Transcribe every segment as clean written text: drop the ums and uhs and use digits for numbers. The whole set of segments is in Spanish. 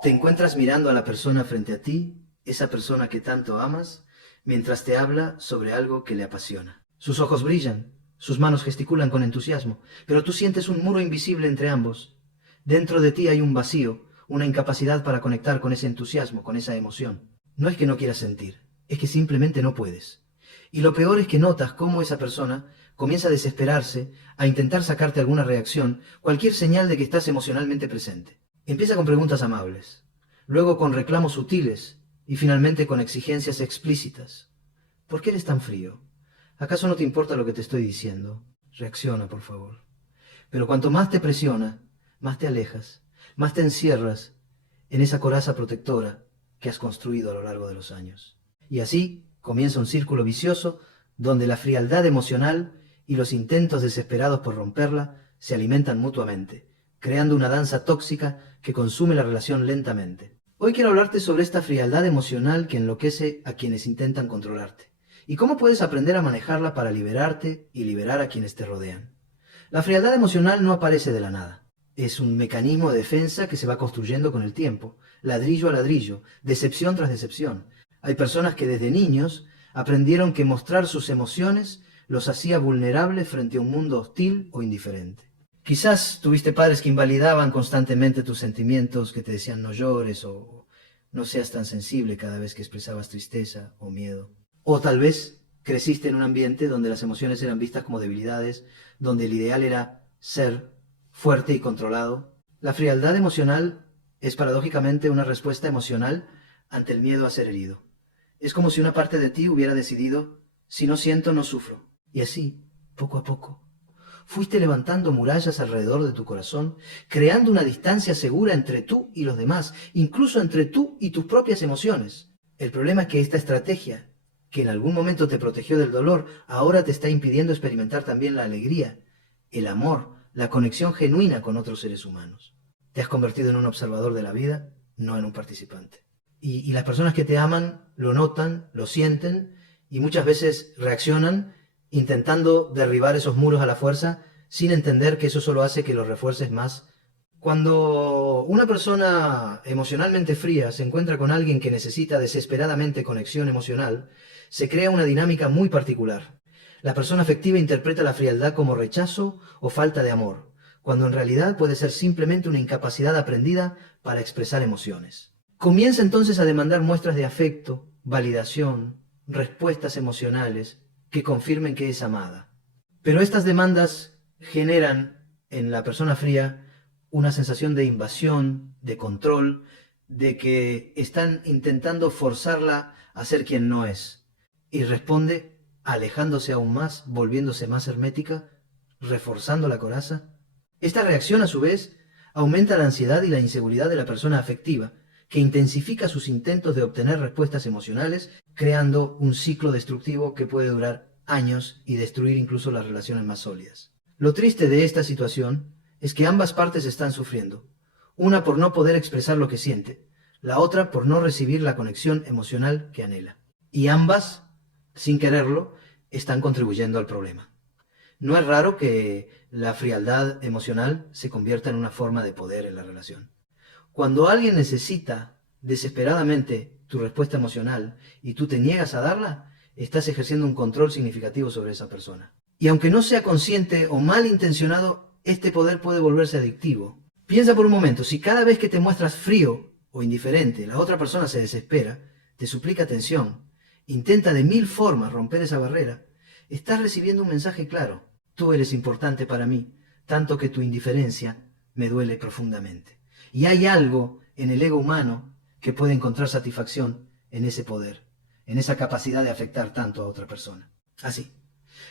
Te encuentras mirando a la persona frente a ti, esa persona que tanto amas, mientras te habla sobre algo que le apasiona. Sus ojos brillan, sus manos gesticulan con entusiasmo, pero tú sientes un muro invisible entre ambos. Dentro de ti hay un vacío, una incapacidad para conectar con ese entusiasmo, con esa emoción. No es que no quieras sentir, es que simplemente no puedes. Y lo peor es que notas cómo esa persona comienza a desesperarse, a intentar sacarte alguna reacción, cualquier señal de que estás emocionalmente presente. Empieza con preguntas amables, luego con reclamos sutiles y finalmente con exigencias explícitas. ¿Por qué eres tan frío? ¿Acaso no te importa lo que te estoy diciendo? Reacciona, por favor. Pero cuanto más te presiona, más te alejas, más te encierras en esa coraza protectora que has construido a lo largo de los años. Y así comienza un círculo vicioso donde la frialdad emocional y los intentos desesperados por romperla se alimentan mutuamente, creando una danza tóxica que consume la relación lentamente. Hoy quiero hablarte sobre esta frialdad emocional que enloquece a quienes intentan controlarte, y cómo puedes aprender a manejarla para liberarte y liberar a quienes te rodean. La frialdad emocional no aparece de la nada. Es un mecanismo de defensa que se va construyendo con el tiempo, ladrillo a ladrillo, decepción tras decepción. Hay personas que desde niños aprendieron que mostrar sus emociones los hacía vulnerables frente a un mundo hostil o indiferente. Quizás tuviste padres que invalidaban constantemente tus sentimientos, que te decían no llores o no seas tan sensible cada vez que expresabas tristeza o miedo. O tal vez creciste en un ambiente donde las emociones eran vistas como debilidades, donde el ideal era ser fuerte y controlado. La frialdad emocional es paradójicamente una respuesta emocional ante el miedo a ser herido. Es como si una parte de ti hubiera decidido, si no siento, no sufro. Y así, poco a poco, fuiste levantando murallas alrededor de tu corazón, creando una distancia segura entre tú y los demás, incluso entre tú y tus propias emociones. El problema es que esta estrategia, que en algún momento te protegió del dolor, ahora te está impidiendo experimentar también la alegría, el amor, la conexión genuina con otros seres humanos. Te has convertido en un observador de la vida, no en un participante. Y las personas que te aman lo notan, lo sienten y muchas veces reaccionan intentando derribar esos muros a la fuerza sin entender que eso solo hace que los refuerces más. Cuando una persona emocionalmente fría se encuentra con alguien que necesita desesperadamente conexión emocional, se crea una dinámica muy particular. La persona afectiva interpreta la frialdad como rechazo o falta de amor, cuando en realidad puede ser simplemente una incapacidad aprendida para expresar emociones. Comienza entonces a demandar muestras de afecto, validación, respuestas emocionales que confirmen que es amada. Pero estas demandas generan en la persona fría una sensación de invasión, de control, de que están intentando forzarla a ser quien no es. Y responde alejándose aún más, volviéndose más hermética, reforzando la coraza. Esta reacción, a su vez, aumenta la ansiedad y la inseguridad de la persona afectiva, que intensifica sus intentos de obtener respuestas emocionales, creando un ciclo destructivo que puede durar años y destruir incluso las relaciones más sólidas. Lo triste de esta situación es que ambas partes están sufriendo, una por no poder expresar lo que siente, la otra por no recibir la conexión emocional que anhela. Y ambas, sin quererlo, están contribuyendo al problema. No es raro que la frialdad emocional se convierta en una forma de poder en la relación. Cuando alguien necesita desesperadamente tu respuesta emocional y tú te niegas a darla, estás ejerciendo un control significativo sobre esa persona. Y aunque no sea consciente o malintencionado, este poder puede volverse adictivo. Piensa por un momento, si cada vez que te muestras frío o indiferente, la otra persona se desespera, te suplica atención, intenta de 1000 formas romper esa barrera, estás recibiendo un mensaje claro. Tú eres importante para mí, tanto que tu indiferencia me duele profundamente. Y hay algo en el ego humano que puede encontrar satisfacción en ese poder, en esa capacidad de afectar tanto a otra persona. Así,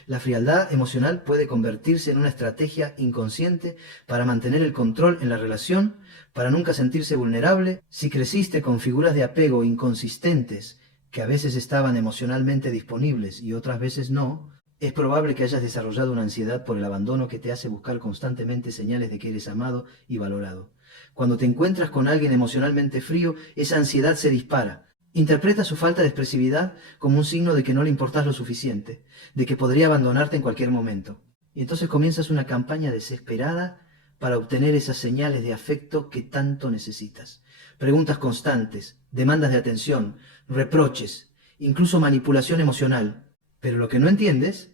la frialdad emocional puede convertirse en una estrategia inconsciente para mantener el control en la relación, para nunca sentirse vulnerable. Si creciste con figuras de apego inconsistentes que a veces estaban emocionalmente disponibles y otras veces no, es probable que hayas desarrollado una ansiedad por el abandono que te hace buscar constantemente señales de que eres amado y valorado. Cuando te encuentras con alguien emocionalmente frío, esa ansiedad se dispara. Interpreta su falta de expresividad como un signo de que no le importas lo suficiente, de que podría abandonarte en cualquier momento. Y entonces comienzas una campaña desesperada para obtener esas señales de afecto que tanto necesitas. preguntas constantes, demandas de atención, reproches, incluso manipulación emocional. Pero lo que no entiendes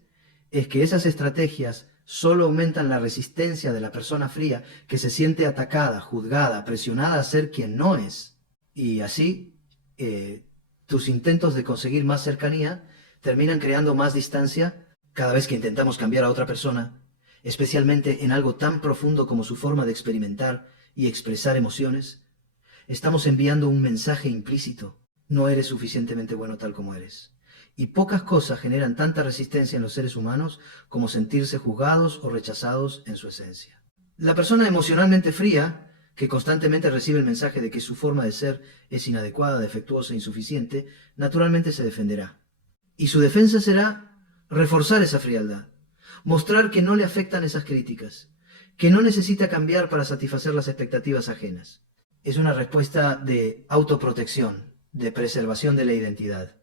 es que esas estrategias solo aumentan la resistencia de la persona fría que se siente atacada, juzgada, presionada a ser quien no es. Y así, tus intentos de conseguir más cercanía terminan creando más distancia cada vez que intentamos cambiar a otra persona, especialmente en algo tan profundo como su forma de experimentar y expresar emociones. Estamos enviando un mensaje implícito: no eres suficientemente bueno tal como eres. Y pocas cosas generan tanta resistencia en los seres humanos como sentirse juzgados o rechazados en su esencia. La persona emocionalmente fría, que constantemente recibe el mensaje de que su forma de ser es inadecuada, defectuosa e insuficiente, naturalmente se defenderá. Y su defensa será reforzar esa frialdad, mostrar que no le afectan esas críticas, que no necesita cambiar para satisfacer las expectativas ajenas. Es una respuesta de autoprotección, de preservación de la identidad.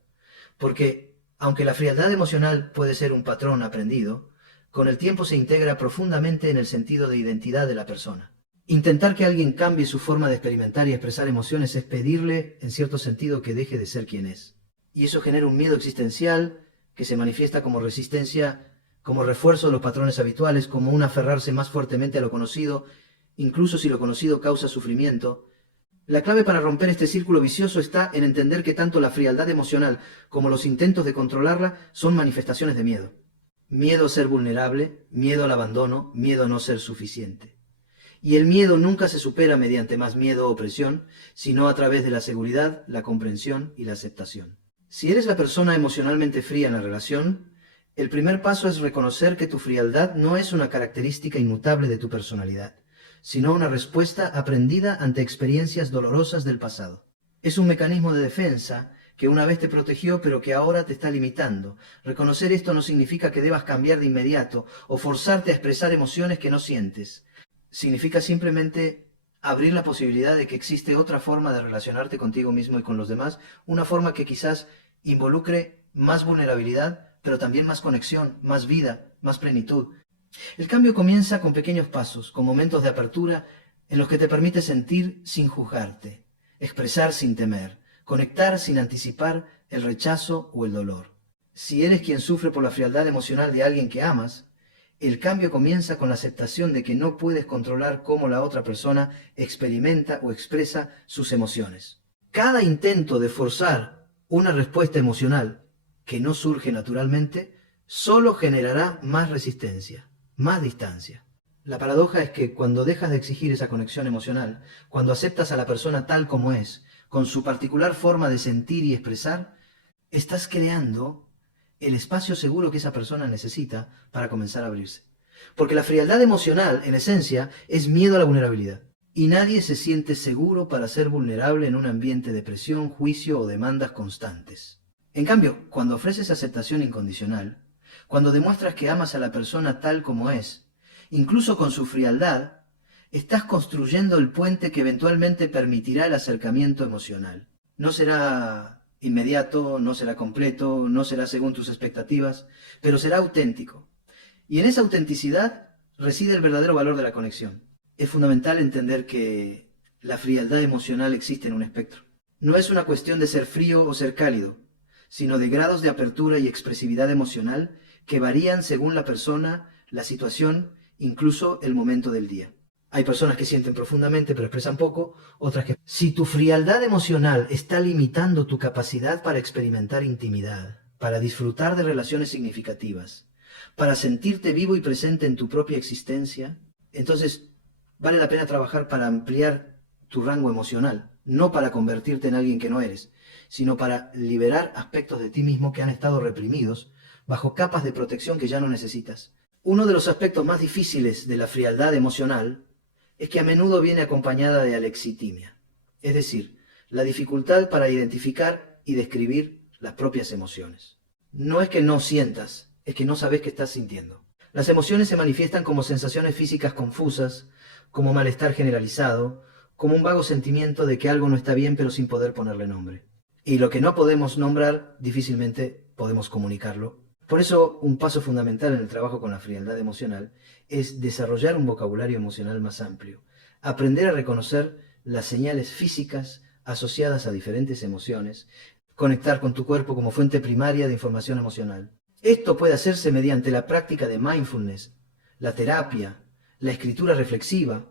Porque, aunque la frialdad emocional puede ser un patrón aprendido, con el tiempo se integra profundamente en el sentido de identidad de la persona. Intentar que alguien cambie su forma de experimentar y expresar emociones es pedirle, en cierto sentido, que deje de ser quien es. Y eso genera un miedo existencial que se manifiesta como resistencia, como refuerzo de los patrones habituales, como un aferrarse más fuertemente a lo conocido, incluso si lo conocido causa sufrimiento. La clave para romper este círculo vicioso está en entender que tanto la frialdad emocional como los intentos de controlarla son manifestaciones de miedo. Miedo a ser vulnerable, miedo al abandono, miedo a no ser suficiente. Y el miedo nunca se supera mediante más miedo o opresión, sino a través de la seguridad, la comprensión y la aceptación. Si eres la persona emocionalmente fría en la relación, el primer paso es reconocer que tu frialdad no es una característica inmutable de tu personalidad, sino una respuesta aprendida ante experiencias dolorosas del pasado. Es un mecanismo de defensa que una vez te protegió pero que ahora te está limitando. Reconocer esto no significa que debas cambiar de inmediato o forzarte a expresar emociones que no sientes. Significa simplemente abrir la posibilidad de que existe otra forma de relacionarte contigo mismo y con los demás, una forma que quizás involucre más vulnerabilidad, pero también más conexión, más vida, más plenitud. El cambio comienza con pequeños pasos, con momentos de apertura en los que te permite sentir sin juzgarte, expresar sin temer, conectar sin anticipar el rechazo o el dolor. Si eres quien sufre por la frialdad emocional de alguien que amas, el cambio comienza con la aceptación de que no puedes controlar cómo la otra persona experimenta o expresa sus emociones. Cada intento de forzar una respuesta emocional que no surge naturalmente solo generará más resistencia, más distancia. La paradoja es que cuando dejas de exigir esa conexión emocional, cuando aceptas a la persona tal como es, con su particular forma de sentir y expresar, estás creando el espacio seguro que esa persona necesita para comenzar a abrirse. Porque la frialdad emocional, en esencia, es miedo a la vulnerabilidad. Y nadie se siente seguro para ser vulnerable en un ambiente de presión, juicio o demandas constantes. En cambio, cuando ofreces aceptación incondicional, cuando demuestras que amas a la persona tal como es, incluso con su frialdad, estás construyendo el puente que eventualmente permitirá el acercamiento emocional. No será inmediato, no será completo, no será según tus expectativas, pero será auténtico. Y en esa autenticidad reside el verdadero valor de la conexión. Es fundamental entender que la frialdad emocional existe en un espectro. No es una cuestión de ser frío o ser cálido, sino de grados de apertura y expresividad emocional que varían según la persona, la situación, incluso el momento del día. Hay personas que sienten profundamente pero expresan poco, otras que... Si tu frialdad emocional está limitando tu capacidad para experimentar intimidad, para disfrutar de relaciones significativas, para sentirte vivo y presente en tu propia existencia, entonces vale la pena trabajar para ampliar tu rango emocional, no para convertirte en alguien que no eres, sino para liberar aspectos de ti mismo que han estado reprimidos bajo capas de protección que ya no necesitas. Uno de los aspectos más difíciles de la frialdad emocional es que a menudo viene acompañada de alexitimia, es decir, la dificultad para identificar y describir las propias emociones. No es que no sientas, es que no sabes qué estás sintiendo. Las emociones se manifiestan como sensaciones físicas confusas, como malestar generalizado, como un vago sentimiento de que algo no está bien pero sin poder ponerle nombre. Y lo que no podemos nombrar, difícilmente podemos comunicarlo. Por eso, un paso fundamental en el trabajo con la frialdad emocional es desarrollar un vocabulario emocional más amplio, aprender a reconocer las señales físicas asociadas a diferentes emociones, conectar con tu cuerpo como fuente primaria de información emocional. Esto puede hacerse mediante la práctica de mindfulness, la terapia, la escritura reflexiva,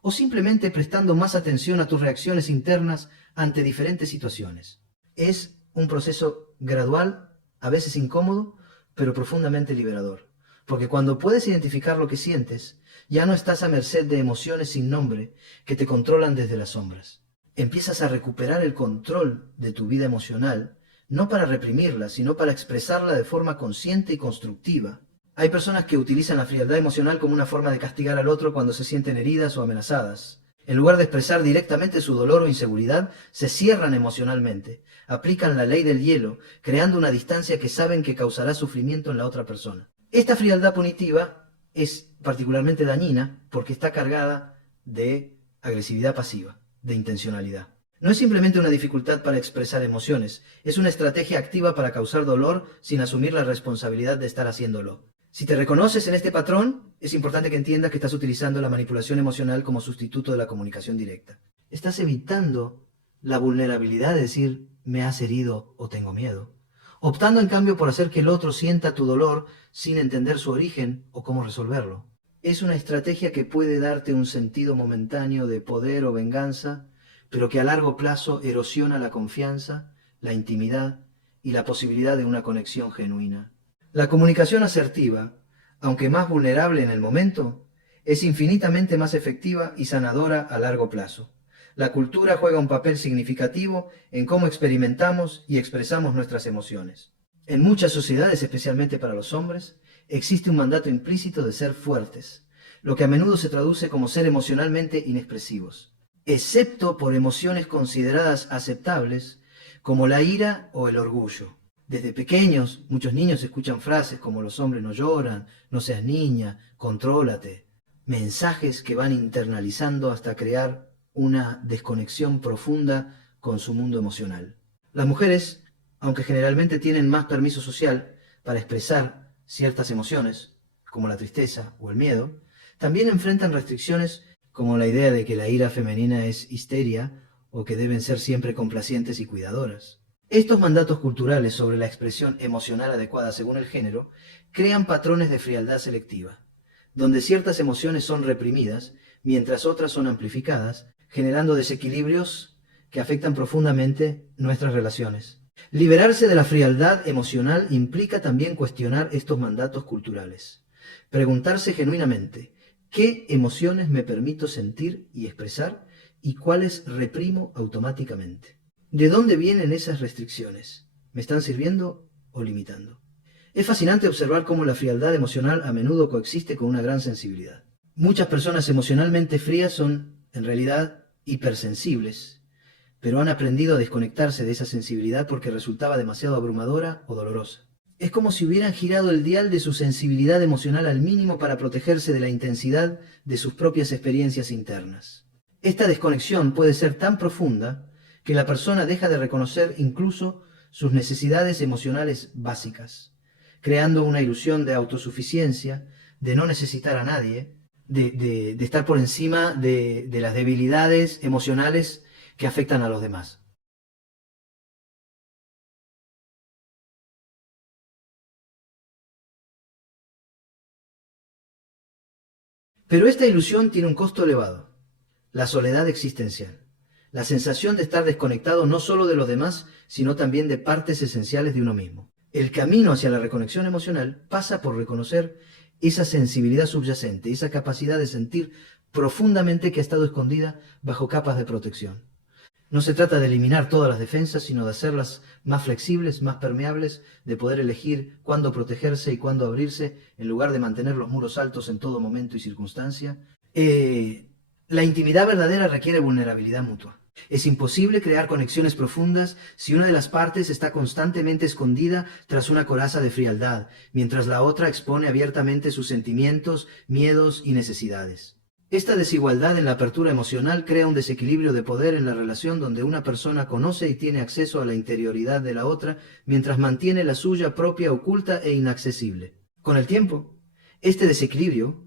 o simplemente prestando más atención a tus reacciones internas ante diferentes situaciones. Es un proceso gradual, a veces incómodo, pero profundamente liberador. Porque cuando puedes identificar lo que sientes, ya no estás a merced de emociones sin nombre que te controlan desde las sombras. Empiezas a recuperar el control de tu vida emocional, no para reprimirla, sino para expresarla de forma consciente y constructiva. Hay personas que utilizan la frialdad emocional como una forma de castigar al otro cuando se sienten heridas o amenazadas. En lugar de expresar directamente su dolor o inseguridad, se cierran emocionalmente, aplican la ley del hielo, creando una distancia que saben que causará sufrimiento en la otra persona. Esta frialdad punitiva es particularmente dañina porque está cargada de agresividad pasiva, de intencionalidad. No es simplemente una dificultad para expresar emociones, es una estrategia activa para causar dolor sin asumir la responsabilidad de estar haciéndolo. Si te reconoces en este patrón, es importante que entiendas que estás utilizando la manipulación emocional como sustituto de la comunicación directa. Estás evitando la vulnerabilidad de decir, me has herido o tengo miedo, optando en cambio por hacer que el otro sienta tu dolor sin entender su origen o cómo resolverlo. Es una estrategia que puede darte un sentido momentáneo de poder o venganza, pero que a largo plazo erosiona la confianza, la intimidad y la posibilidad de una conexión genuina. La comunicación asertiva, aunque más vulnerable en el momento, es infinitamente más efectiva y sanadora a largo plazo. La cultura juega un papel significativo en cómo experimentamos y expresamos nuestras emociones. En muchas sociedades, especialmente para los hombres, existe un mandato implícito de ser fuertes, lo que a menudo se traduce como ser emocionalmente inexpresivos, excepto por emociones consideradas aceptables como la ira o el orgullo. Desde pequeños, muchos niños escuchan frases como los hombres no lloran, no seas niña, contrólate. Mensajes que van internalizando hasta crear una desconexión profunda con su mundo emocional. Las mujeres, aunque generalmente tienen más permiso social para expresar ciertas emociones, como la tristeza o el miedo, también enfrentan restricciones como la idea de que la ira femenina es histeria o que deben ser siempre complacientes y cuidadoras. Estos mandatos culturales sobre la expresión emocional adecuada según el género crean patrones de frialdad selectiva, donde ciertas emociones son reprimidas mientras otras son amplificadas, generando desequilibrios que afectan profundamente nuestras relaciones. Liberarse de la frialdad emocional implica también cuestionar estos mandatos culturales. Preguntarse genuinamente, ¿qué emociones me permito sentir y expresar y cuáles reprimo automáticamente? ¿De dónde vienen esas restricciones? ¿Me están sirviendo o limitando? Es fascinante observar cómo la frialdad emocional a menudo coexiste con una gran sensibilidad. Muchas personas emocionalmente frías son, en realidad, hipersensibles, pero han aprendido a desconectarse de esa sensibilidad porque resultaba demasiado abrumadora o dolorosa. Es como si hubieran girado el dial de su sensibilidad emocional al mínimo para protegerse de la intensidad de sus propias experiencias internas. Esta desconexión puede ser tan profunda que la persona deja de reconocer incluso sus necesidades emocionales básicas, creando una ilusión de autosuficiencia, de no necesitar a nadie, de estar por encima de las debilidades emocionales que afectan a los demás. Pero esta ilusión tiene un costo elevado, la soledad existencial, la sensación de estar desconectado no solo de los demás, sino también de partes esenciales de uno mismo. El camino hacia la reconexión emocional pasa por reconocer esa sensibilidad subyacente, esa capacidad de sentir profundamente que ha estado escondida bajo capas de protección. No se trata de eliminar todas las defensas, sino de hacerlas más flexibles, más permeables, de poder elegir cuándo protegerse y cuándo abrirse, en lugar de mantener los muros altos en todo momento y circunstancia. La intimidad verdadera requiere vulnerabilidad mutua. Es imposible crear conexiones profundas si una de las partes está constantemente escondida tras una coraza de frialdad, mientras la otra expone abiertamente sus sentimientos, miedos y necesidades. Esta desigualdad en la apertura emocional crea un desequilibrio de poder en la relación donde una persona conoce y tiene acceso a la interioridad de la otra, mientras mantiene la suya propia oculta e inaccesible. Con el tiempo, este desequilibrio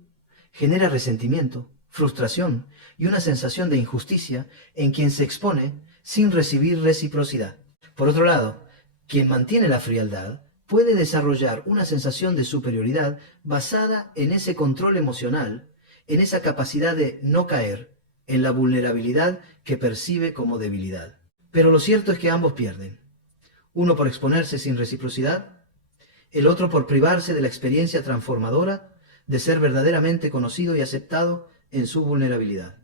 genera resentimiento, frustración y una sensación de injusticia en quien se expone sin recibir reciprocidad. Por otro lado, quien mantiene la frialdad puede desarrollar una sensación de superioridad basada en ese control emocional, en esa capacidad de no caer en la vulnerabilidad que percibe como debilidad. Pero lo cierto es que ambos pierden. Uno por exponerse sin reciprocidad, el otro por privarse de la experiencia transformadora de ser verdaderamente conocido y aceptado en su vulnerabilidad.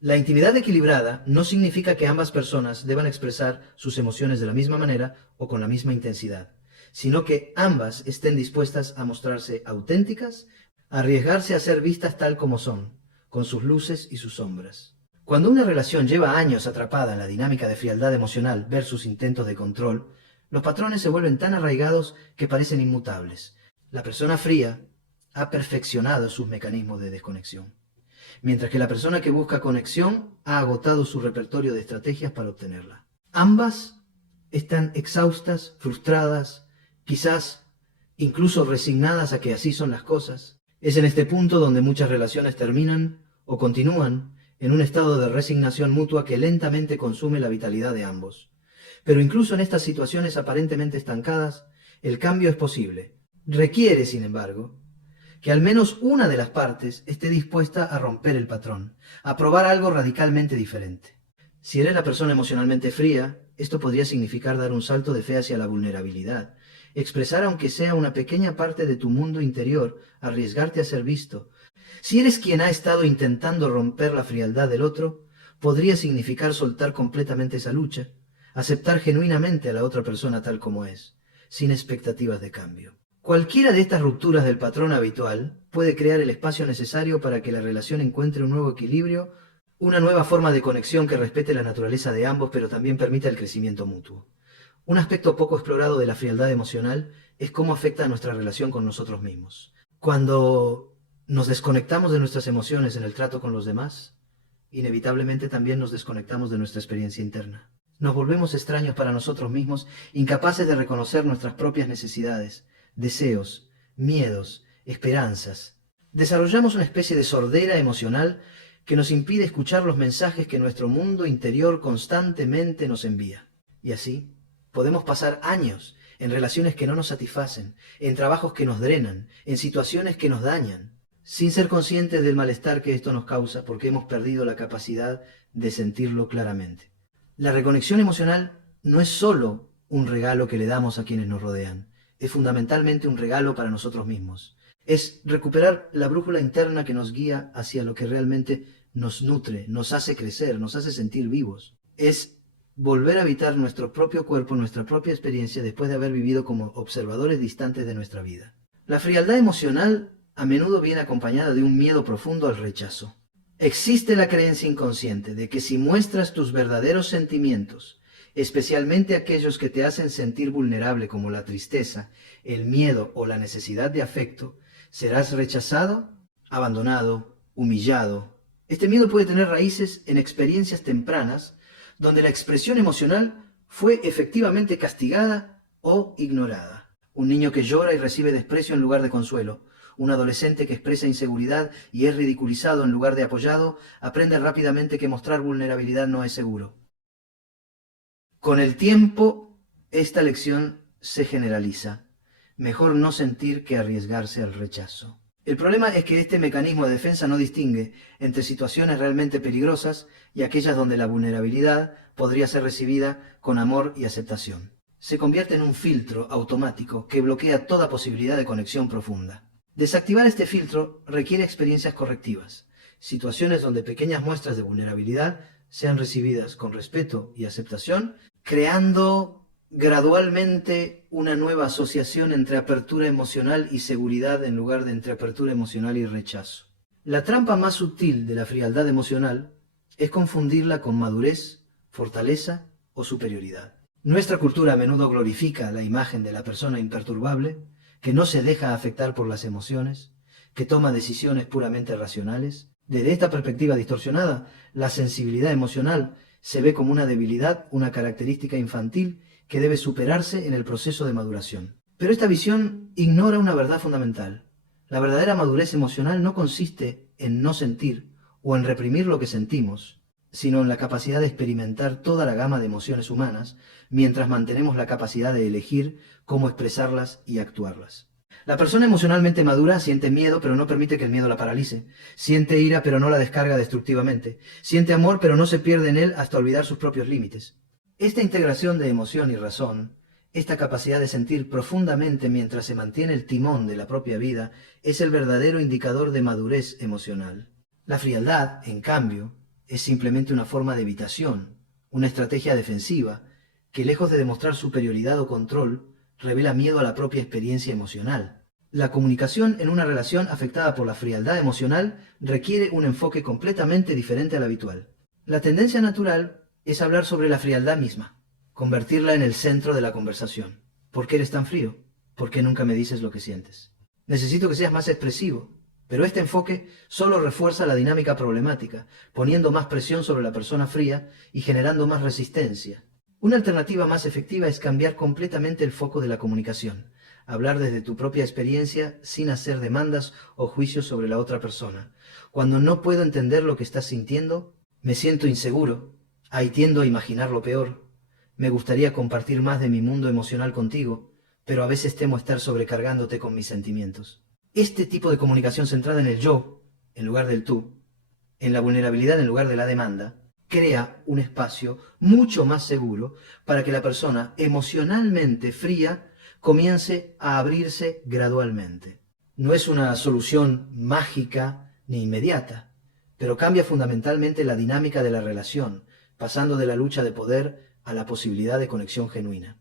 La intimidad equilibrada no significa que ambas personas deban expresar sus emociones de la misma manera o con la misma intensidad, sino que ambas estén dispuestas a mostrarse auténticas, a arriesgarse a ser vistas tal como son, con sus luces y sus sombras. Cuando una relación lleva años atrapada en la dinámica de frialdad emocional versus intentos de control, los patrones se vuelven tan arraigados que parecen inmutables. La persona fría ha perfeccionado sus mecanismos de desconexión, mientras que la persona que busca conexión ha agotado su repertorio de estrategias para obtenerla. Ambas están exhaustas, frustradas, quizás incluso resignadas a que así son las cosas. Es en este punto donde muchas relaciones terminan o continúan en un estado de resignación mutua que lentamente consume la vitalidad de ambos. Pero incluso en estas situaciones aparentemente estancadas, el cambio es posible. Requiere, sin embargo, que al menos una de las partes esté dispuesta a romper el patrón, a probar algo radicalmente diferente. Si eres la persona emocionalmente fría, esto podría significar dar un salto de fe hacia la vulnerabilidad, expresar aunque sea una pequeña parte de tu mundo interior, arriesgarte a ser visto. Si eres quien ha estado intentando romper la frialdad del otro, podría significar soltar completamente esa lucha, aceptar genuinamente a la otra persona tal como es, sin expectativas de cambio. Cualquiera de estas rupturas del patrón habitual puede crear el espacio necesario para que la relación encuentre un nuevo equilibrio, una nueva forma de conexión que respete la naturaleza de ambos, pero también permita el crecimiento mutuo. Un aspecto poco explorado de la frialdad emocional es cómo afecta a nuestra relación con nosotros mismos. Cuando nos desconectamos de nuestras emociones en el trato con los demás, inevitablemente también nos desconectamos de nuestra experiencia interna. Nos volvemos extraños para nosotros mismos, incapaces de reconocer nuestras propias necesidades, deseos, miedos, esperanzas. Desarrollamos una especie de sordera emocional que nos impide escuchar los mensajes que nuestro mundo interior constantemente nos envía. Y así, podemos pasar años en relaciones que no nos satisfacen, en trabajos que nos drenan, en situaciones que nos dañan, sin ser conscientes del malestar que esto nos causa porque hemos perdido la capacidad de sentirlo claramente. La reconexión emocional no es solo un regalo que le damos a quienes nos rodean, es fundamentalmente un regalo para nosotros mismos. Es recuperar la brújula interna que nos guía hacia lo que realmente nos nutre, nos hace crecer, nos hace sentir vivos. Es volver a habitar nuestro propio cuerpo, nuestra propia experiencia después de haber vivido como observadores distantes de nuestra vida. La frialdad emocional a menudo viene acompañada de un miedo profundo al rechazo. Existe la creencia inconsciente de que si muestras tus verdaderos sentimientos, especialmente aquellos que te hacen sentir vulnerable como la tristeza, el miedo o la necesidad de afecto, serás rechazado, abandonado, humillado. Este miedo puede tener raíces en experiencias tempranas donde la expresión emocional fue efectivamente castigada o ignorada. Un niño que llora y recibe desprecio en lugar de consuelo. Un adolescente que expresa inseguridad y es ridiculizado en lugar de apoyado, aprende rápidamente que mostrar vulnerabilidad no es seguro. Con el tiempo, esta lección se generaliza. Mejor no sentir que arriesgarse al rechazo. El problema es que este mecanismo de defensa no distingue entre situaciones realmente peligrosas y aquellas donde la vulnerabilidad podría ser recibida con amor y aceptación. Se convierte en un filtro automático que bloquea toda posibilidad de conexión profunda. Desactivar este filtro requiere experiencias correctivas, situaciones donde pequeñas muestras de vulnerabilidad sean recibidas con respeto y aceptación, creando gradualmente una nueva asociación entre apertura emocional y seguridad en lugar de entre apertura emocional y rechazo. La trampa más sutil de la frialdad emocional es confundirla con madurez, fortaleza o superioridad. Nuestra cultura a menudo glorifica la imagen de la persona imperturbable, que no se deja afectar por las emociones, que toma decisiones puramente racionales. Desde esta perspectiva distorsionada, la sensibilidad emocional se ve como una debilidad, una característica infantil que debe superarse en el proceso de maduración. Pero esta visión ignora una verdad fundamental. La verdadera madurez emocional no consiste en no sentir o en reprimir lo que sentimos, sino en la capacidad de experimentar toda la gama de emociones humanas, mientras mantenemos la capacidad de elegir cómo expresarlas y actuarlas. La persona emocionalmente madura siente miedo, pero no permite que el miedo la paralice. Siente ira, pero no la descarga destructivamente. Siente amor, pero no se pierde en él hasta olvidar sus propios límites. Esta integración de emoción y razón, esta capacidad de sentir profundamente mientras se mantiene el timón de la propia vida, es el verdadero indicador de madurez emocional. La frialdad, en cambio, es simplemente una forma de evitación, una estrategia defensiva, que lejos de demostrar superioridad o control, revela miedo a la propia experiencia emocional. La comunicación en una relación afectada por la frialdad emocional requiere un enfoque completamente diferente al habitual. La tendencia natural es hablar sobre la frialdad misma, convertirla en el centro de la conversación. ¿Por qué eres tan frío? ¿Por qué nunca me dices lo que sientes? Necesito que seas más expresivo. Pero este enfoque solo refuerza la dinámica problemática, poniendo más presión sobre la persona fría y generando más resistencia. Una alternativa más efectiva es cambiar completamente el foco de la comunicación, hablar desde tu propia experiencia sin hacer demandas o juicios sobre la otra persona. Cuando no puedo entender lo que estás sintiendo, me siento inseguro, ahí tiendo a imaginar lo peor. Me gustaría compartir más de mi mundo emocional contigo, pero a veces temo estar sobrecargándote con mis sentimientos. Este tipo de comunicación centrada en el yo, en lugar del tú, en la vulnerabilidad en lugar de la demanda, crea un espacio mucho más seguro para que la persona emocionalmente fría comience a abrirse gradualmente. No es una solución mágica ni inmediata, pero cambia fundamentalmente la dinámica de la relación, pasando de la lucha de poder a la posibilidad de conexión genuina.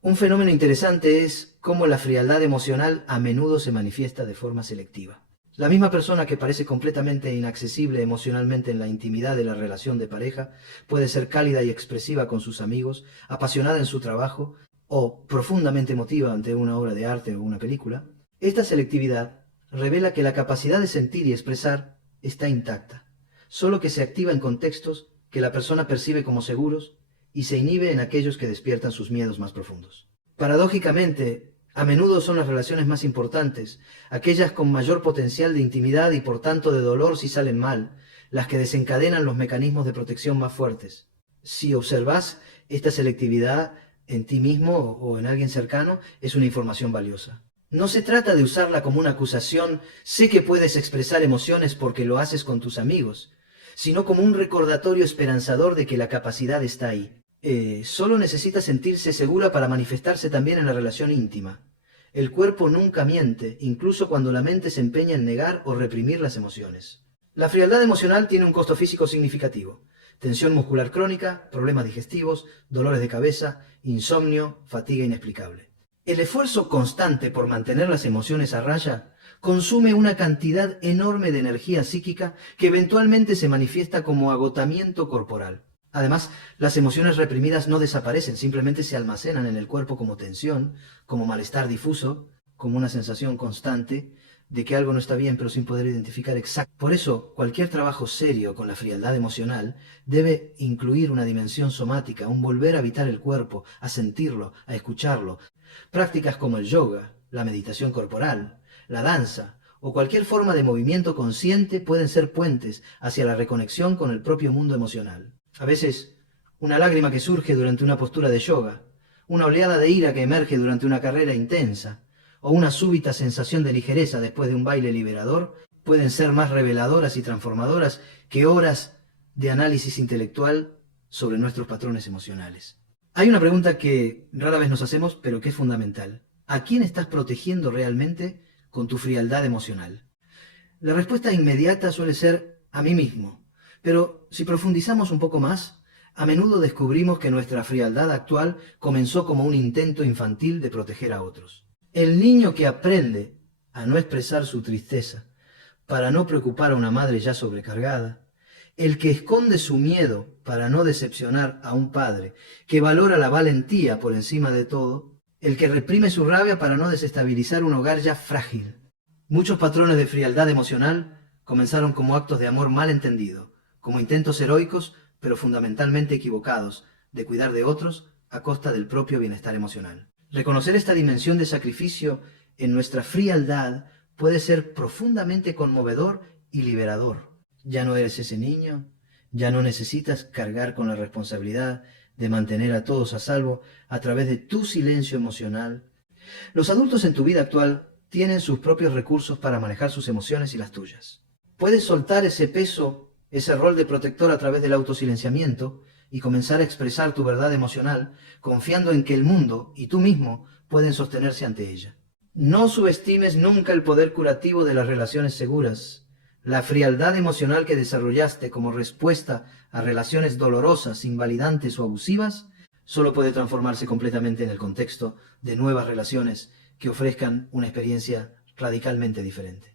Un fenómeno interesante es cómo la frialdad emocional a menudo se manifiesta de forma selectiva. La misma persona que parece completamente inaccesible emocionalmente en la intimidad de la relación de pareja puede ser cálida y expresiva con sus amigos, apasionada en su trabajo o profundamente emotiva ante una obra de arte o una película. Esta selectividad revela que la capacidad de sentir y expresar está intacta, solo que se activa en contextos que la persona percibe como seguros y se inhibe en aquellos que despiertan sus miedos más profundos. Paradójicamente, a menudo son las relaciones más importantes, aquellas con mayor potencial de intimidad y por tanto de dolor si salen mal, las que desencadenan los mecanismos de protección más fuertes. Si observas esta selectividad en ti mismo o en alguien cercano, es una información valiosa. No se trata de usarla como una acusación, sé que puedes expresar emociones porque lo haces con tus amigos, sino como un recordatorio esperanzador de que la capacidad está ahí. Solo necesita sentirse segura para manifestarse también en la relación íntima. El cuerpo nunca miente, incluso cuando la mente se empeña en negar o reprimir las emociones. La frialdad emocional tiene un costo físico significativo. Tensión muscular crónica, problemas digestivos, dolores de cabeza, insomnio, fatiga inexplicable. El esfuerzo constante por mantener las emociones a raya consume una cantidad enorme de energía psíquica que eventualmente se manifiesta como agotamiento corporal. Además, las emociones reprimidas no desaparecen, simplemente se almacenan en el cuerpo como tensión, como malestar difuso, como una sensación constante de que algo no está bien pero sin poder identificar exactamente. Por eso, cualquier trabajo serio con la frialdad emocional debe incluir una dimensión somática, un volver a habitar el cuerpo, a sentirlo, a escucharlo. Prácticas como el yoga, la meditación corporal, la danza o cualquier forma de movimiento consciente pueden ser puentes hacia la reconexión con el propio mundo emocional. A veces, una lágrima que surge durante una postura de yoga, una oleada de ira que emerge durante una carrera intensa, o una súbita sensación de ligereza después de un baile liberador, pueden ser más reveladoras y transformadoras que horas de análisis intelectual sobre nuestros patrones emocionales. Hay una pregunta que rara vez nos hacemos, pero que es fundamental. ¿A quién estás protegiendo realmente con tu frialdad emocional? La respuesta inmediata suele ser a mí mismo. Pero si profundizamos un poco más, a menudo descubrimos que nuestra frialdad actual comenzó como un intento infantil de proteger a otros. El niño que aprende a no expresar su tristeza para no preocupar a una madre ya sobrecargada, el que esconde su miedo para no decepcionar a un padre que valora la valentía por encima de todo, el que reprime su rabia para no desestabilizar un hogar ya frágil. Muchos patrones de frialdad emocional comenzaron como actos de amor mal entendido, como intentos heroicos, pero fundamentalmente equivocados, de cuidar de otros a costa del propio bienestar emocional. Reconocer esta dimensión de sacrificio en nuestra frialdad puede ser profundamente conmovedor y liberador. Ya no eres ese niño, ya no necesitas cargar con la responsabilidad de mantener a todos a salvo a través de tu silencio emocional. Los adultos en tu vida actual tienen sus propios recursos para manejar sus emociones y las tuyas. Puedes soltar ese peso, ese rol de protector a través del autosilenciamiento y comenzar a expresar tu verdad emocional, confiando en que el mundo y tú mismo pueden sostenerse ante ella. No subestimes nunca el poder curativo de las relaciones seguras. La frialdad emocional que desarrollaste como respuesta a relaciones dolorosas, invalidantes o abusivas solo puede transformarse completamente en el contexto de nuevas relaciones que ofrezcan una experiencia radicalmente diferente.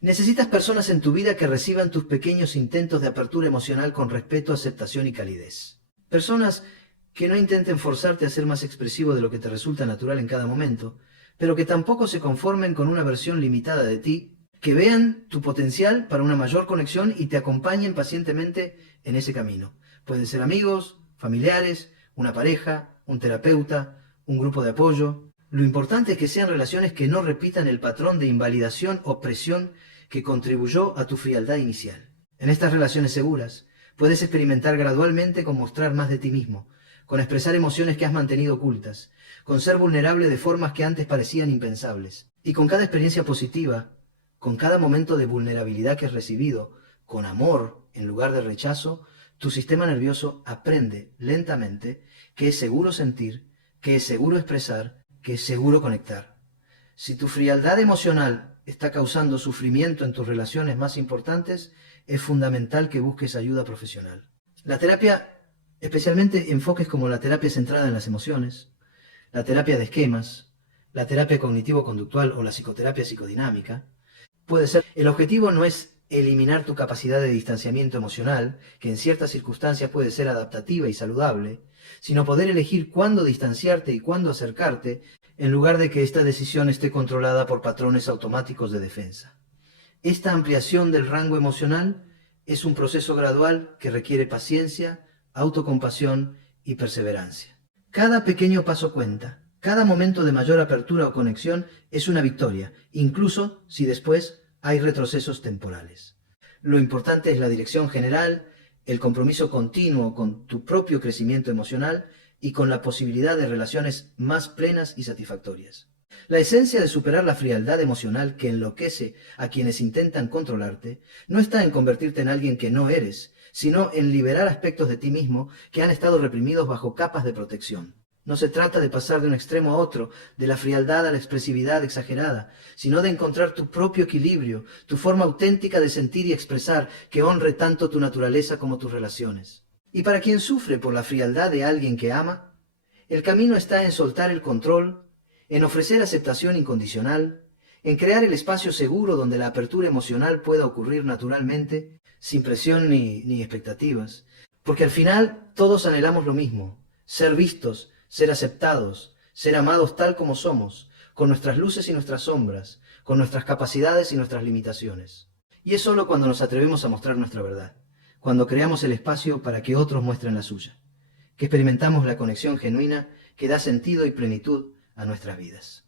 Necesitas personas en tu vida que reciban tus pequeños intentos de apertura emocional con respeto, aceptación y calidez. Personas que no intenten forzarte a ser más expresivo de lo que te resulta natural en cada momento, pero que tampoco se conformen con una versión limitada de ti, que vean tu potencial para una mayor conexión y te acompañen pacientemente en ese camino. Pueden ser amigos, familiares, una pareja, un terapeuta, un grupo de apoyo. Lo importante es que sean relaciones que no repitan el patrón de invalidación o presión que contribuyó a tu frialdad inicial. En estas relaciones seguras, puedes experimentar gradualmente con mostrar más de ti mismo, con expresar emociones que has mantenido ocultas, con ser vulnerable de formas que antes parecían impensables. Y con cada experiencia positiva, con cada momento de vulnerabilidad que has recibido, con amor en lugar de rechazo, tu sistema nervioso aprende lentamente que es seguro sentir, que es seguro expresar, que es seguro conectar. Si tu frialdad emocional está causando sufrimiento en tus relaciones más importantes, es fundamental que busques ayuda profesional. La terapia, especialmente enfoques como la terapia centrada en las emociones, la terapia de esquemas, la terapia cognitivo-conductual o la psicoterapia psicodinámica, puede ser. El objetivo no es eliminar tu capacidad de distanciamiento emocional, que en ciertas circunstancias puede ser adaptativa y saludable, sino poder elegir cuándo distanciarte y cuándo acercarte, en lugar de que esta decisión esté controlada por patrones automáticos de defensa. Esta ampliación del rango emocional es un proceso gradual que requiere paciencia, autocompasión y perseverancia. Cada pequeño paso cuenta. Cada momento de mayor apertura o conexión es una victoria, incluso si después hay retrocesos temporales. Lo importante es la dirección general, el compromiso continuo con tu propio crecimiento emocional y con la posibilidad de relaciones más plenas y satisfactorias. La esencia de superar la frialdad emocional que enloquece a quienes intentan controlarte no está en convertirte en alguien que no eres, sino en liberar aspectos de ti mismo que han estado reprimidos bajo capas de protección. No se trata de pasar de un extremo a otro, de la frialdad a la expresividad exagerada, sino de encontrar tu propio equilibrio, tu forma auténtica de sentir y expresar que honre tanto tu naturaleza como tus relaciones. Y para quien sufre por la frialdad de alguien que ama, el camino está en soltar el control, en ofrecer aceptación incondicional, en crear el espacio seguro donde la apertura emocional pueda ocurrir naturalmente, sin presión ni expectativas. Porque al final todos anhelamos lo mismo, ser vistos, ser aceptados, ser amados tal como somos, con nuestras luces y nuestras sombras, con nuestras capacidades y nuestras limitaciones. Y es solo cuando nos atrevemos a mostrar nuestra verdad, cuando creamos el espacio para que otros muestren la suya, que experimentamos la conexión genuina que da sentido y plenitud a nuestras vidas.